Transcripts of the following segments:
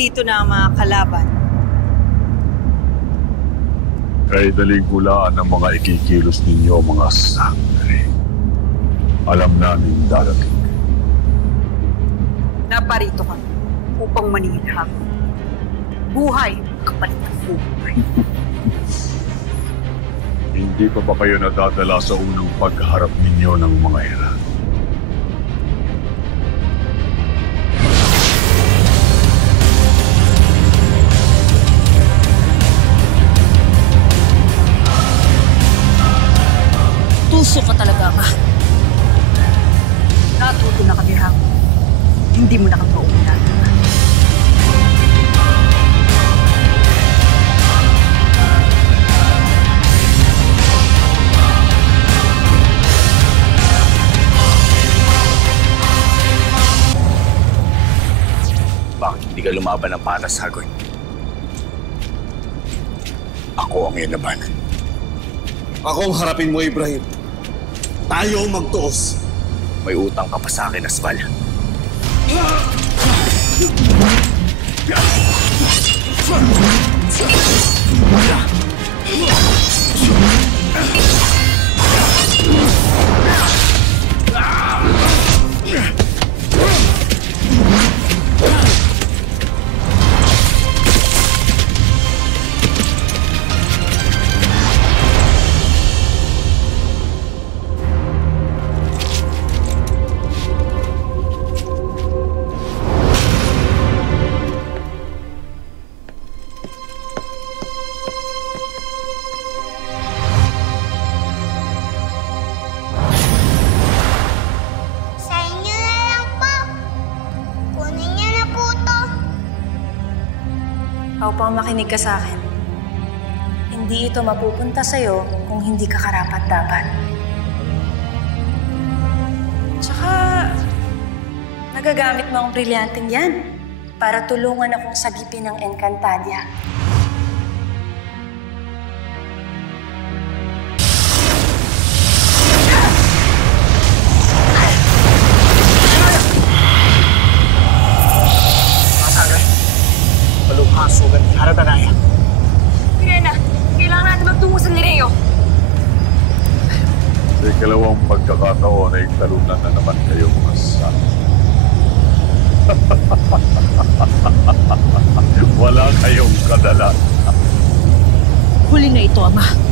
nandito na ang mga kalaban. Kay daling hulaan ang mga ikikilos ninyo, mga sangre. Alam namin darating. Naparito ka upang manilham. Buhay kapalit ng buhay. Hindi pa ba kayo nadadala sa unang pagharap ninyo ng mga hira? Tuso ka talaga, Ma. Natuto na kami, Hang. Hindi mo na kami mauunan. Bakit hindi ka lumaban ng patas, Hagorn? Ako ang iyanabanan. Ako ang harapin mo, Ibrahim. Tayo ang magtuos. May utang ka pa sa akin, Asval. Upang makinig ka sa akin. Hindi ito mapupunta sa'yo kung hindi ka karapat-dapat. Tsaka, nagagamit mo ang brilyanteng yan para tulungan akong sagipin ng Encantadia. Sugat ni Haratanaya. Pirena, kailangan natin magtungo sa Nereo. Sa ikalawang pagkakataon ay talunan na naman kayo, mga sangre. Wala kayong kadala. Huli na ito, Ama.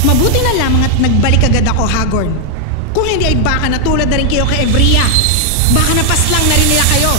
Mabuti na lamang at nagbalik agad ako, Hagorn. Kung hindi ay baka natulad na rin kayo kay Evria. Baka napaslang na rin nila kayo.